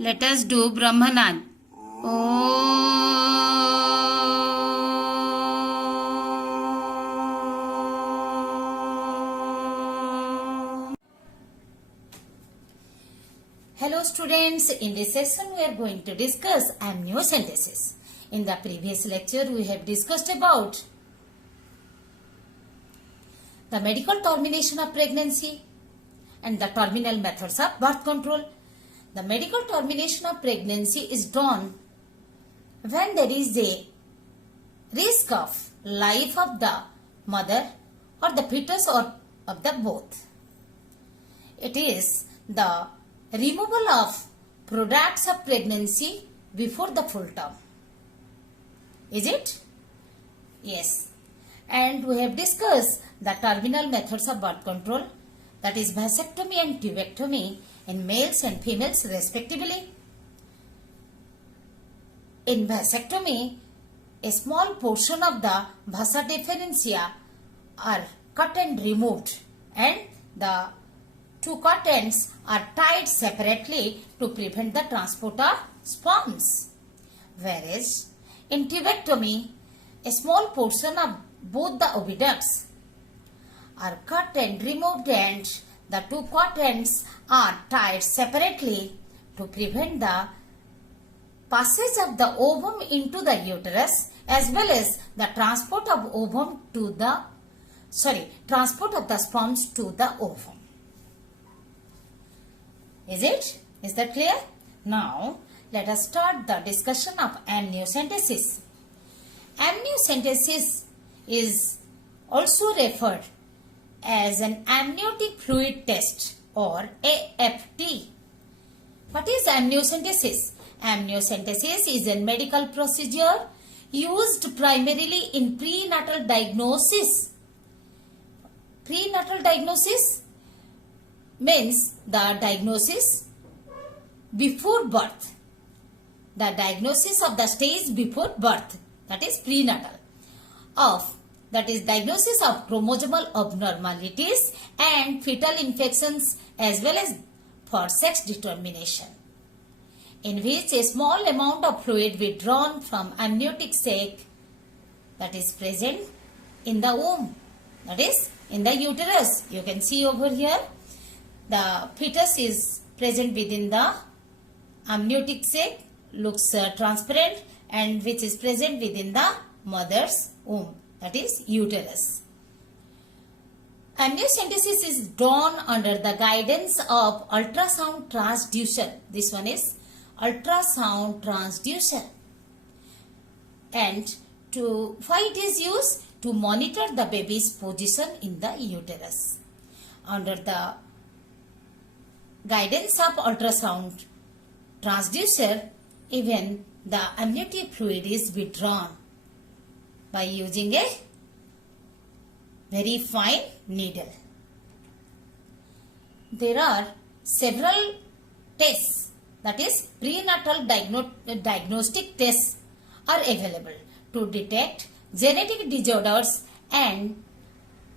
Let us do Brahmanan. Hello students, in this session we are going to discuss amniocentesis. In the previous lecture we have discussed about the medical termination of pregnancy and the terminal methods of birth control. The medical termination of pregnancy is done when there is a risk of life of the mother or the fetus or of the both. It is the removal of products of pregnancy before the full term. Is it? Yes. And we have discussed the terminal methods of birth control, that is vasectomy and tubectomy in males and females respectively. In vasectomy, a small portion of the vasa deferentia are cut and removed, and the two cut ends are tied separately to prevent the transport of sperms. Whereas in tubectomy, a small portion of both the oviducts are cut and removed, and the two cut ends are tied separately to prevent the passage of the ovum into the uterus as well as the transport of transport of the sperms to the ovum. Is it? Is that clear? Now let us start the discussion of amniocentesis. Amniocentesis is also referred as an amniotic fluid test or AFT. What is amniocentesis? Amniocentesis is a medical procedure used primarily in prenatal diagnosis. Prenatal diagnosis means the diagnosis before birth. The diagnosis of the stage before birth, that is prenatal. That is diagnosis of chromosomal abnormalities and fetal infections as well as for sex determination, in which a small amount of fluid withdrawn from amniotic sac that is present in the womb, that is in the uterus. You can see over here the fetus is present within the amniotic sac, looks transparent, and which is present within the mother's womb, that is uterus. Amniocentesis is done under the guidance of ultrasound transducer. This one is ultrasound transducer. And why it is used? To monitor the baby's position in the uterus. Under the guidance of ultrasound transducer, even the amniotic fluid is withdrawn by using a very fine needle. There are several tests, that is prenatal diagnostic tests are available to detect genetic disorders and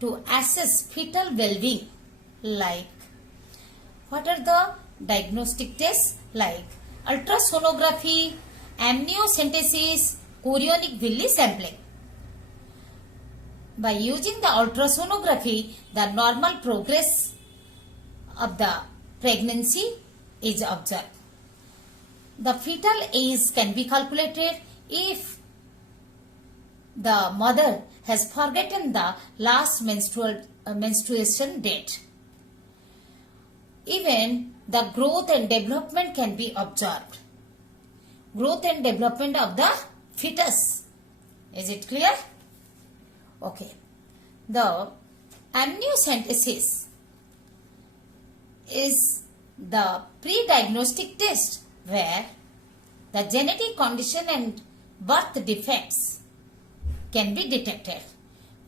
to assess fetal well-being. Like, what are the diagnostic tests? Like ultrasonography, amniocentesis, chorionic villi sampling. By using the ultrasonography, the normal progress of the pregnancy is observed. The fetal age can be calculated if the mother has forgotten the last menstruation date. Even the growth and development can be observed. Growth and development of the fetus. Is it clear? Okay. The amniocentesis is the pre-diagnostic test where the genetic condition and birth defects can be detected.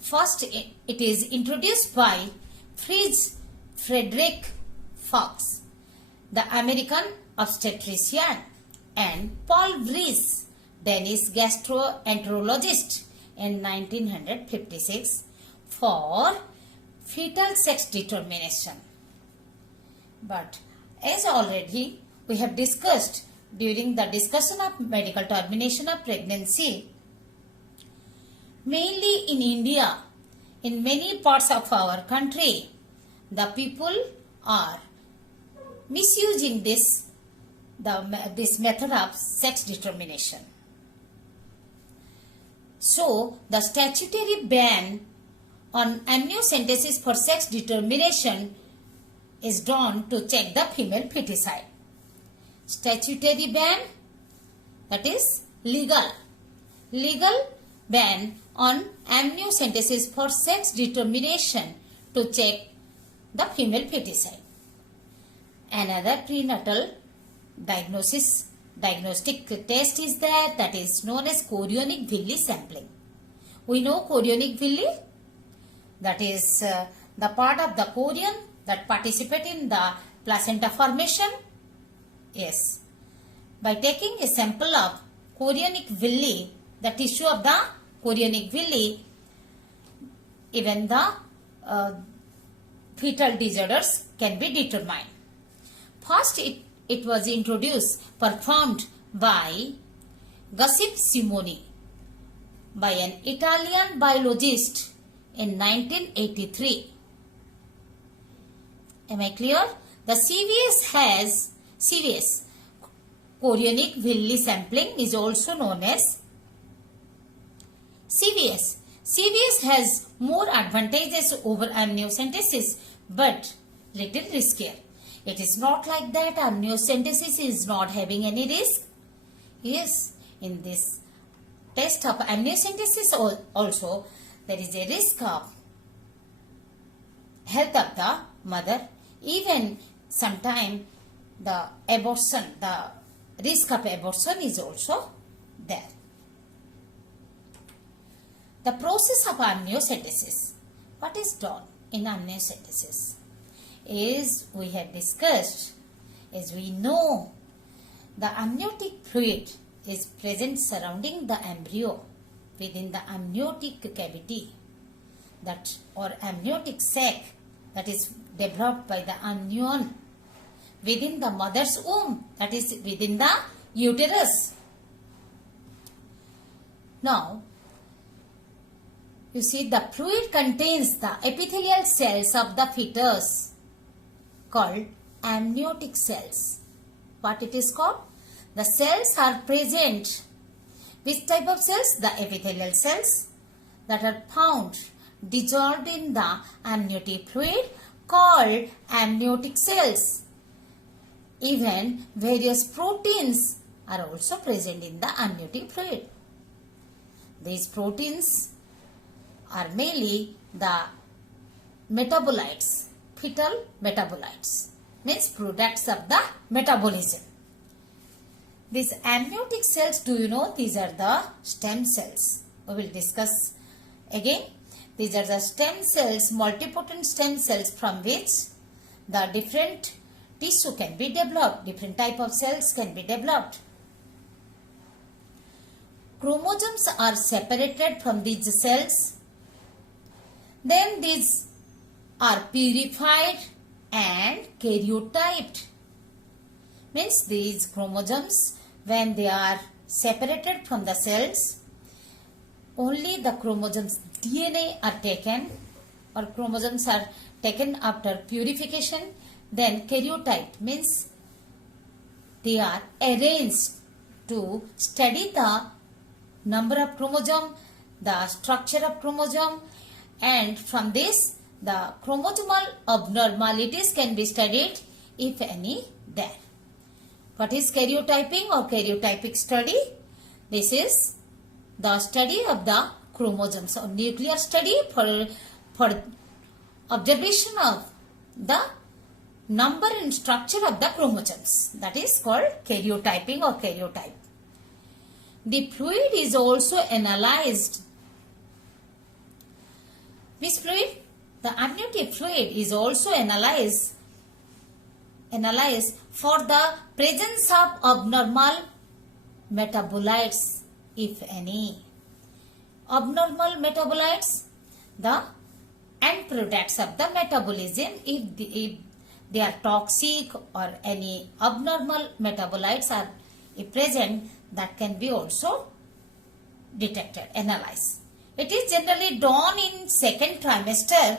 First, it is introduced by Frederick Fox, the American obstetrician, and Paul Vrees, Danish gastroenterologist, in 1956 for fetal sex determination. But as already we have discussed during the discussion of medical termination of pregnancy, mainly in India, in many parts of our country, the people are misusing this method of sex determination. So, the statutory ban on amniocentesis for sex determination is drawn to check the female feticide. Statutory ban, that is legal ban on amniocentesis for sex determination to check the female feticide. Another prenatal diagnostic test is that is known as chorionic villi sampling. We know chorionic villi, that is the part of the chorion that participate in the placenta formation. Yes, by taking a sample of chorionic villi, the tissue of the chorionic villi, even the fetal disorders can be determined. First, it was performed by Giuseppe Simoni, by an Italian biologist in 1983. Am I clear? The CVS chorionic villi sampling is also known as CVS. CVS has more advantages over amniocentesis but little riskier. It is not like that amniocentesis is not having any risk. Yes, in this test of amniocentesis also there is a risk of health of the mother. Even sometimes the risk of abortion is also there. The process of amniocentesis. What is done in amniocentesis? As we have discussed, as we know, the amniotic fluid is present surrounding the embryo within the amniotic cavity, that or amniotic sac, that is developed by the amnion within the mother's womb, that is within the uterus. Now, you see, the fluid contains the epithelial cells of the fetus called amniotic cells. What it is called? The cells are present. Which type of cells? The epithelial cells that are found dissolved in the amniotic fluid called amniotic cells. Even various proteins are also present in the amniotic fluid. These proteins are mainly the metabolites, fetal metabolites, means products of the metabolism. These amniotic cells, do you know, these are the stem cells. We will discuss again. These are the stem cells, multipotent stem cells from which the different tissue can be developed, different type of cells can be developed. Chromosomes are separated from these cells. Then these are purified and karyotyped. Means these chromosomes, when they are separated from the cells, only the chromosomes DNA are taken, or chromosomes are taken after purification. Then karyotyped means they are arranged to study the number of chromosome, the structure of chromosome, and from this the chromosomal abnormalities can be studied, if any, there. What is karyotyping or karyotypic study? This is the study of the chromosomes, or nuclear study for observation of the number and structure of the chromosomes. That is called karyotyping or karyotype. The fluid is also analyzed. Which fluid? The amniotic fluid is also analyzed for the presence of abnormal metabolites, if any. Abnormal metabolites, the end products of the metabolism, if they are toxic or any abnormal metabolites are present, that can be also detected, analyzed. It is generally done in second trimester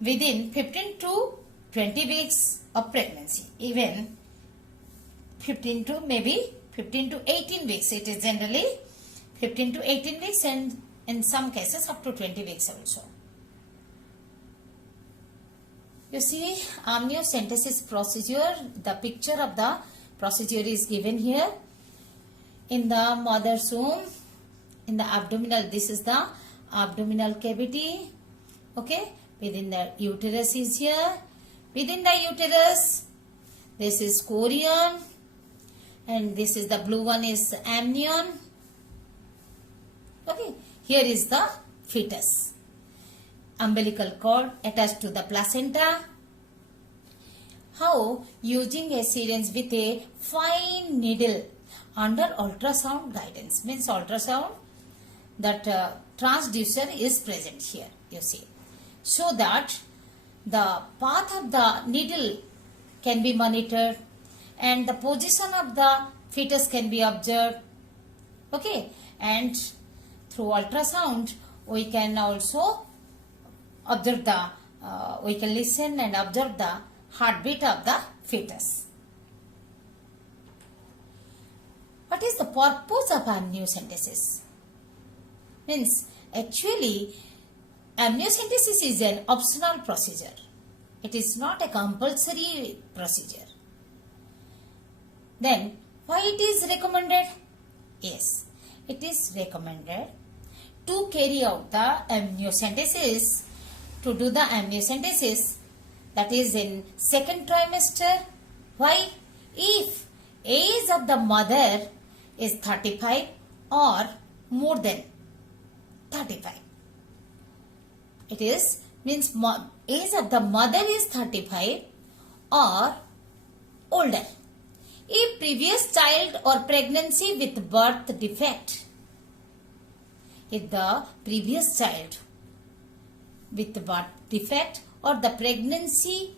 within 15 to 20 weeks of pregnancy. Even 15 to 18 weeks. It is generally 15 to 18 weeks and in some cases up to 20 weeks also. You see amniocentesis procedure, the picture of the procedure is given here. In the mother's womb, in the abdominal, this is the abdominal cavity. Okay, within the uterus is here. Within the uterus, this is chorion, and this is the blue one is amnion. Okay, here is the fetus. Umbilical cord attached to the placenta. How? Using a syringe with a fine needle under ultrasound guidance. Means ultrasound, that transducer is present here, you see. So that the path of the needle can be monitored and the position of the fetus can be observed. Okay, and through ultrasound we can also observe the, we can listen and observe the heartbeat of the fetus. What is the purpose of amniocentesis? Means actually amniocentesis is an optional procedure. It is not a compulsory procedure. Then why it is recommended? Yes, it is recommended to carry out the amniocentesis, to do the amniocentesis, that is in second trimester. Why? If age of the mother is 35 or more than 35. It is means age of the mother is 35 or older. If previous child or pregnancy with birth defect, if the previous child with birth defect or the pregnancy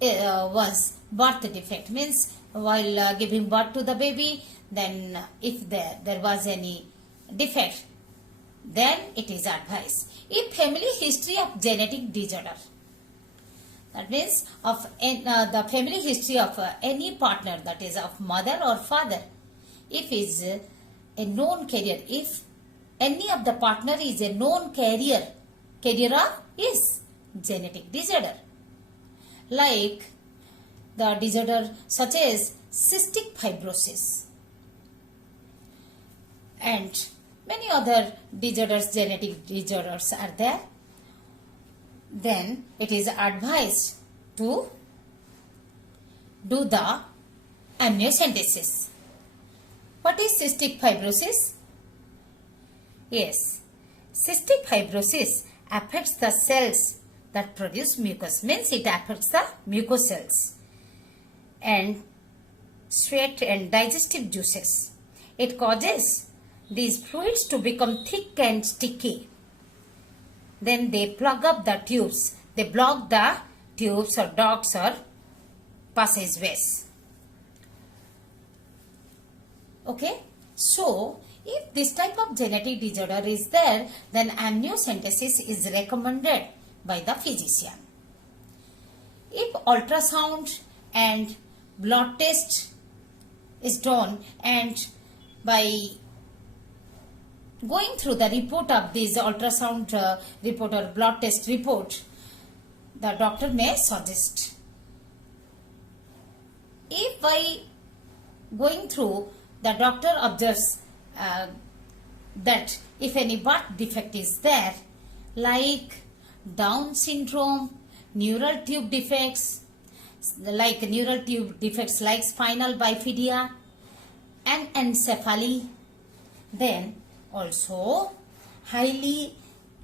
was birth defect, means while giving birth to the baby, then if there was any defect, then it is advised. If family history of genetic disorder, that means of the family history of any partner, that is of mother or father, if is a known carrier, if any of the partner is a known carrier of is genetic disorder, like the disorder such as cystic fibrosis and many other disorders, genetic disorders are there, then it is advised to do the amniocentesis. What is cystic fibrosis? Yes, cystic fibrosis affects the cells that produce mucus, means it affects the mucous cells and sweat and digestive juices. It causes these fluids to become thick and sticky. Then they plug up the tubes. They block the tubes or ducts or passageways. Okay. So, if this type of genetic disorder is there, then amniocentesis is recommended by the physician. If ultrasound and blood test is done, and by going through the report of this ultrasound report or blood test report, the doctor may suggest. If by going through, the doctor observes that if any birth defect is there, like Down syndrome, neural tube defects, like spinal bifida and encephaly, then also highly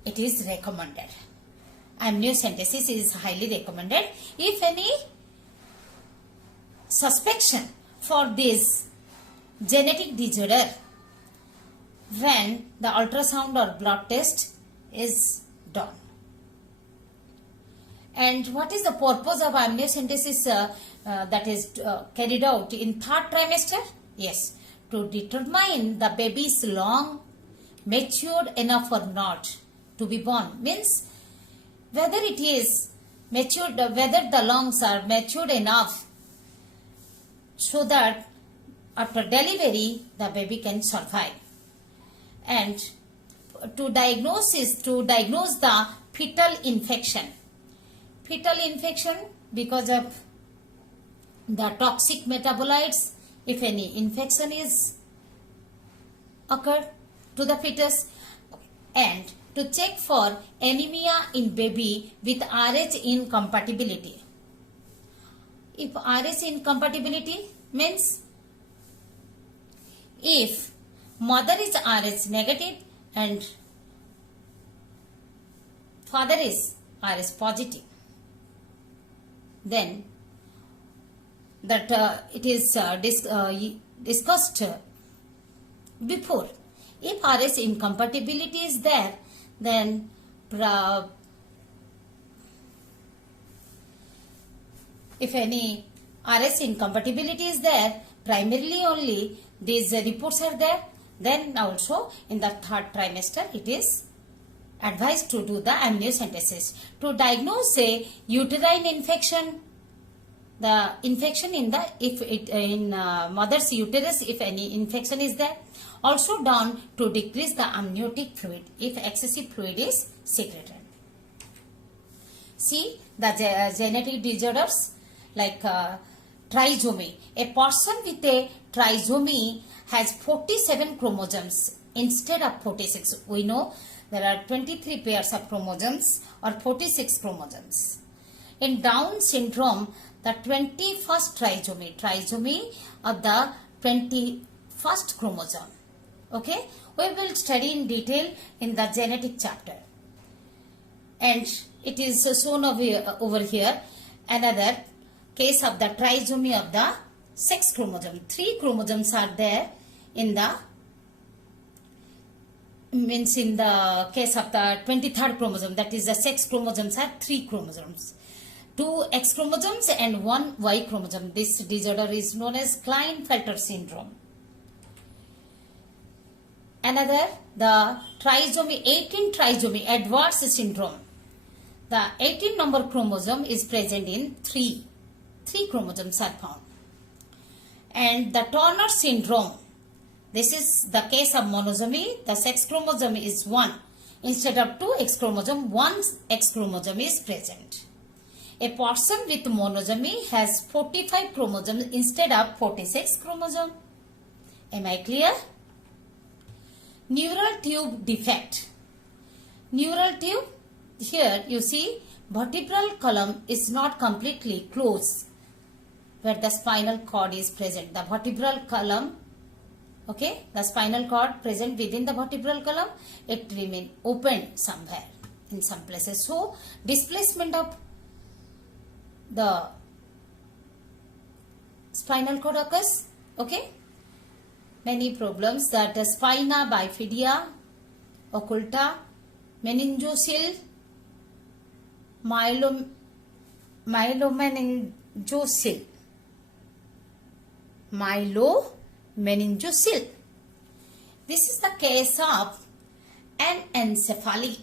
it is recommended. Amniocentesis is highly recommended. If any suspicion for this genetic disorder, when the ultrasound or blood test is done. And what is the purpose of amniocentesis that is carried out in third trimester? Yes, to determine the baby is long matured enough or not to be born. Means whether it is matured, whether the lungs are matured enough so that after delivery the baby can survive. And to diagnose the fetal infection. Fetal infection because of the toxic metabolites, if any infection is occurred to the fetus, and to check for anemia in baby with RH incompatibility. If RH incompatibility means if mother is RH negative and father is RH positive, then that it is discussed before. If RH incompatibility is there, then if any RH incompatibility is there, primarily only these reports are there. Then also in the third trimester it is advised to do the amniocentesis to diagnose a uterine infection. The infection in the mother's uterus, if any infection is there, also done to decrease the amniotic fluid if excessive fluid is secreted. See the genetic disorders like trisomy. A person with a trisomy has 47 chromosomes instead of 46. We know there are 23 pairs of chromosomes or 46 chromosomes. In Down syndrome, the 21st trisomy of the 21st chromosome. Okay, we will study in detail in the genetic chapter. And it is shown over here another case of the trisomy of the sex chromosome. 3 chromosomes are there in the case of the 23rd chromosome, that is the sex chromosomes are 3 chromosomes. 2 X chromosomes and 1 Y chromosome. This disorder is known as Klinefelter syndrome. Another, the trisomy, 18 trisomy, Edwards syndrome. The 18 number chromosome is present in 3 chromosomes are found. And the Turner syndrome, this is the case of monosomy. The sex chromosome is 1. Instead of 2 X chromosome, 1 X chromosome is present. A person with monosomy has 45 chromosomes instead of 46 chromosomes. Am I clear? Neural tube defect. Neural tube, here you see vertebral column is not completely closed where the spinal cord is present. The vertebral column, okay, the spinal cord present within the vertebral column, it remain open somewhere in some places. So displacement of the spinal cord occurs. Okay, many problems that the spina bifida, occulta, meningocele, myelomeningocele. This is the case of anencephaly.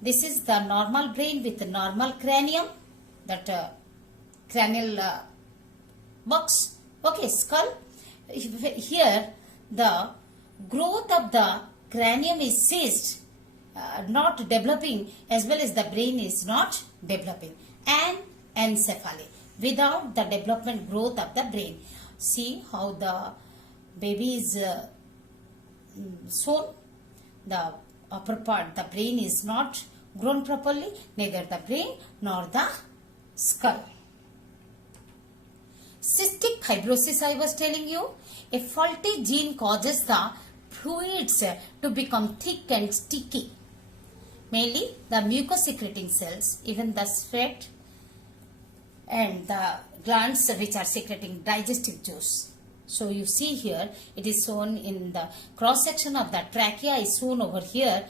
This is the normal brain with the normal cranium, that cranial box, okay, skull. Here the growth of the cranium is ceased, not developing, as well as the brain is not developing. Anencephaly, without the development growth of the brain. See how the baby is shown. The upper part, the brain is not grown properly, neither the brain nor the skull. Cystic fibrosis, I was telling you, a faulty gene causes the fluids to become thick and sticky. Mainly the mucus secreting cells, even the sweat and the glands which are secreting digestive juice. So you see here, it is shown in the cross section of the trachea is shown over here.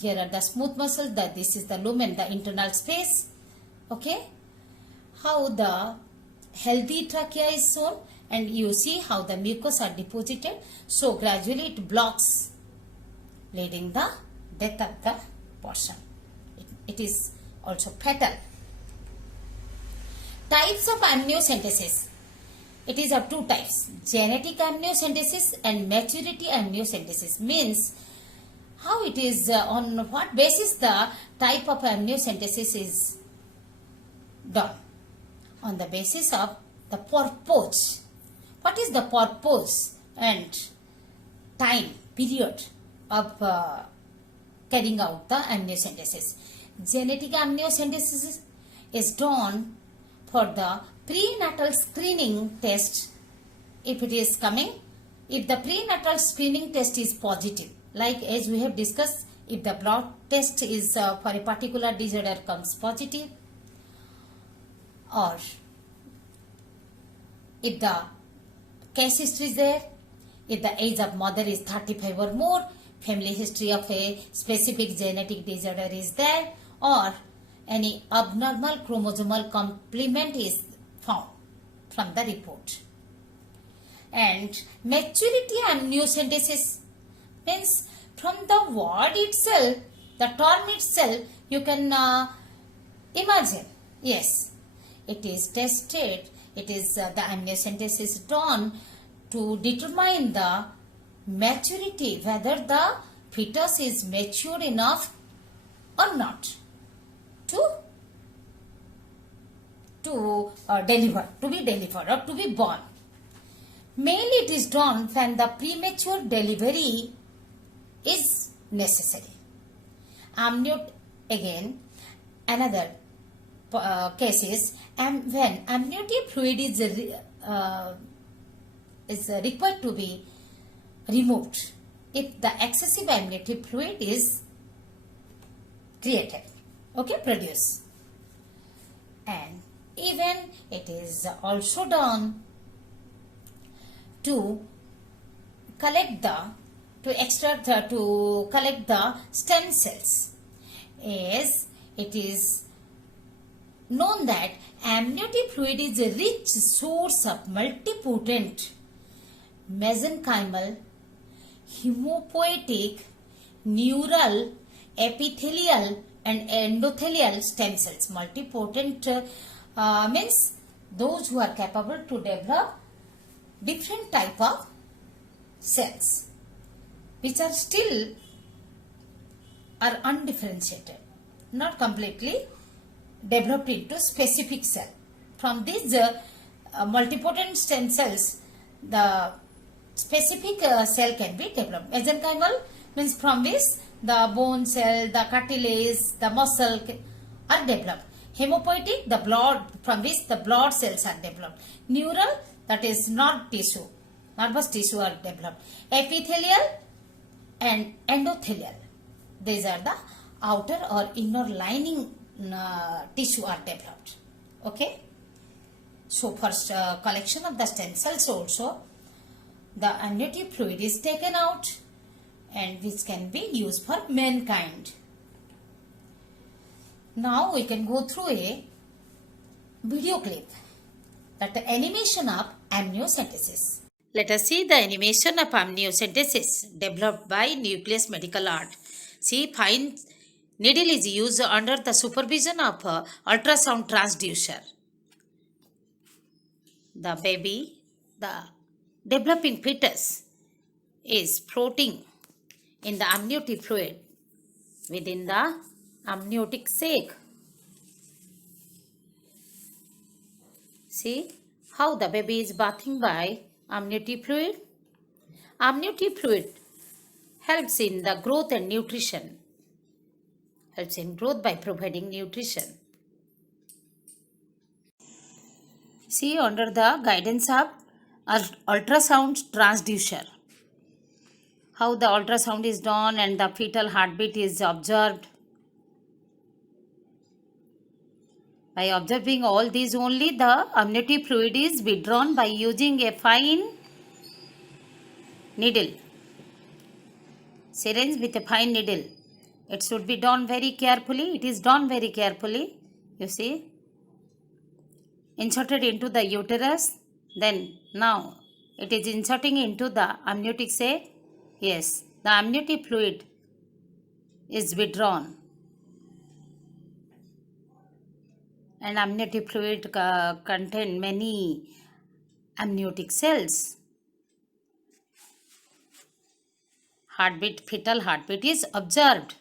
Here are the smooth muscles. This is the lumen, the internal space. Okay. How the healthy trachea is shown, and you see how the mucus are deposited. So gradually it blocks, leading the death of the person. It is also fatal. Types of amniocentesis. It is of two types: genetic amniocentesis and maturity amniocentesis. Means how it is, on what basis the type of amniocentesis is done. On the basis of the purpose. What is the purpose and time period of carrying out the amniocentesis? Genetic amniocentesis is done for the prenatal screening test. If it is coming, if the prenatal screening test is positive, like as we have discussed, if the blood test is for a particular disorder comes positive, or if the case history is there, if the age of mother is 35 or more, family history of a specific genetic disorder is there, or any abnormal chromosomal complement is found from the report. And maturity amniocentesis means from the word itself, the term itself, you can imagine. Yes, it is tested. It is the amniocentesis done to determine the maturity, whether the fetus is mature enough or not to deliver, to be delivered or to be born. Mainly it is done when the premature delivery is necessary. Again, another case is when amniotic fluid is required to be removed if the excessive amniotic fluid is created, okay, produced. And even it is also done to collect the stem cells, as it is known that amniotic fluid is a rich source of multipotent mesenchymal, hemopoietic, neural, epithelial and endothelial stem cells. Multipotent means those who are capable to develop different type of cells which are still are undifferentiated, not completely developed into specific cell. From these multipotent stem cells, the specific cell can be developed. Mesenchymal means from which the bone cell, the cartilage, the muscle are developed. Hemopoietic, the blood, from which the blood cells are developed. Neural, that is nerve tissue, nervous tissue are developed. Epithelial and endothelial, these are the outer or inner lining tissue are developed. Okay. So first collection of the stem cells also, the amniotic fluid is taken out and which can be used for mankind. Now we can go through a video clip, that the animation of amniocentesis. Let us see the animation of amniocentesis developed by Nucleus Medical Art. See, fine needle is used under the supervision of ultrasound transducer. The baby, the developing fetus, is floating in the amniotic fluid within the amniotic sac. See how the baby is bathing by amniotic fluid. Amniotic fluid helps in the growth and nutrition. Helps in growth by providing nutrition. See, under the guidance of ultrasound transducer, how the ultrasound is done and the fetal heartbeat is observed. By observing all these only, the amniotic fluid is withdrawn by using a fine needle, syringe with a fine needle It should be done very carefully. It is done very carefully. You see, inserted into the uterus. Then now it is inserting into the amniotic sac. Yes, the amniotic fluid is withdrawn. And amniotic fluid contain many amniotic cells. Heartbeat, fetal heartbeat is observed.